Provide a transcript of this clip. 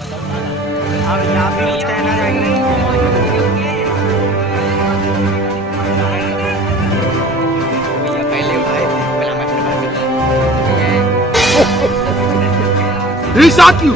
अब यहाँ भी कुछ कहना जाएंगे। भैया पहले उठाए थे, पहले हमें अपने बारे में बताया। भैया He shot you.